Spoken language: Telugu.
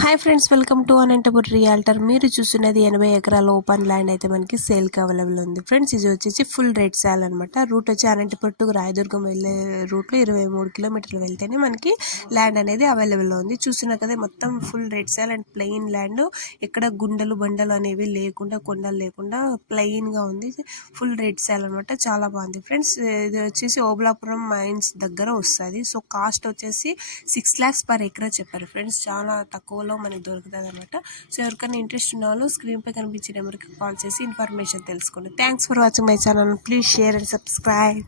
Hi friends, welcome to Anantapur realtor. మీరు చూస్తున్నది 80 ఎకరాల ఓపెన్ ల్యాండ్ అయితే మనకి సేల్కి అవైలబుల్ ఉంది ఫ్రెండ్స్. ఇది వచ్చేసి ఫుల్ రెడ్ సాల్ అనమాట. రూట్ వచ్చి అనంతపూర్ టు రాయదుర్గం వెళ్ళే రూట్లో 23 కిలోమీటర్లు వెళ్తేనే మనకి ల్యాండ్ అనేది అవైలబుల్లో ఉంది. చూస్తున్నా కదా, మొత్తం ఫుల్ రెడ్ సాల్ అండ్ ప్లెయిన్ ల్యాండ్. ఎక్కడ గుండలు బండలు అనేవి లేకుండా, కొండలు లేకుండా ప్లెయిన్గా ఉంది. ఫుల్ రెడ్ సాల్ అనమాట. చాలా బాగుంది ఫ్రెండ్స్. ఇది వచ్చేసి ఓబులాపురం మైన్స్ దగ్గర వస్తుంది. సో కాస్ట్ వచ్చేసి 6 lakhs per acre చెప్పారు ఫ్రెండ్స్. చాలా తక్కువ మనకి దొరుకుతుంది అనమాట. సో ఎవరికైనా ఇంట్రెస్ట్ ఉన్న వాళ్ళు స్క్రీన్ పై కనిపించే నెంబర్కి కాల్ చేసి ఇన్ఫర్మేషన్ తెలుసుకోండి. Thanks for watching my channel. Please share and subscribe.